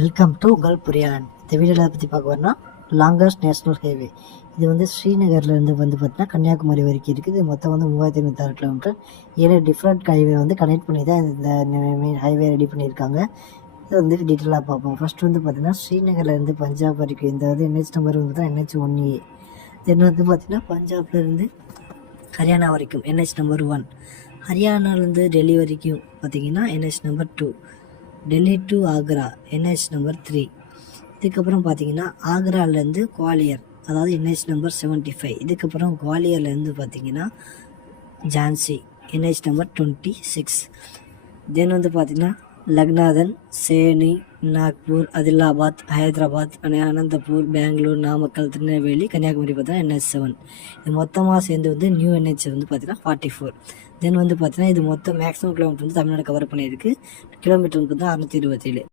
Welcome to உங்கள் புரியான். இந்த வீடியோவில் பற்றி பார்க்க வரனா லாங்கஸ்ட் நேஷ்னல் ஹைவே. இது வந்து ஸ்ரீநகர்லேருந்து பார்த்தீங்கன்னா கன்னியாகுமரி வரைக்கும் இருக்குது. இது மொத்தம் 3506 கிலோமீட்டர். 7 டிஃப்ரெண்ட் ஹைவே கனெக்ட் பண்ணி தான் இந்த மெயின் ஹைவே ரெடி பண்ணியிருக்காங்க. இது டீட்டெயிலாக பார்ப்போம். ஃபர்ஸ்ட் பார்த்தீங்கன்னா ஸ்ரீநகர்லேருந்து பஞ்சாப் வரைக்கும் இந்த NH நம்பர் NH 1A. தென் பார்த்தீங்கன்னா பஞ்சாப்லேருந்து ஹரியானா வரைக்கும் NH நம்பர் 1. ஹரியானாலேருந்து டெல்லி வரைக்கும் பார்த்தீங்கன்னா NH number 2. Delhi to Agra NH number 3. இதுக்கப்புறம் பார்த்தீங்கன்னா ஆக்ராலேருந்து குவாலியர், அதாவது NH நம்பர் 75. இதுக்கப்புறம் குவாலியர்லேருந்து பார்த்தீங்கன்னா ஜான்சி NH நம்பர் 26. தென் பார்த்தீங்கன்னா லக்னாதன், சேனி, நாக்பூர், அதிலாபாத், ஹைதராபாத், அனந்தபூர், பெங்களூர், நாமக்கல், திருநெல்வேலி, கன்னியாகுமரி பார்த்தீங்கன்னா NH 7. இது மொத்தமாக சேர்ந்து நியூ NH பார்த்தீங்கன்னா 44. தென் பார்த்தீங்கன்னா இது மொத்தம் மேக்ஸிமம் கிலோமீட்டர் தமிழ்நாடு கவர் பண்ணியிருக்கு. கிலோமீட்டர் 627.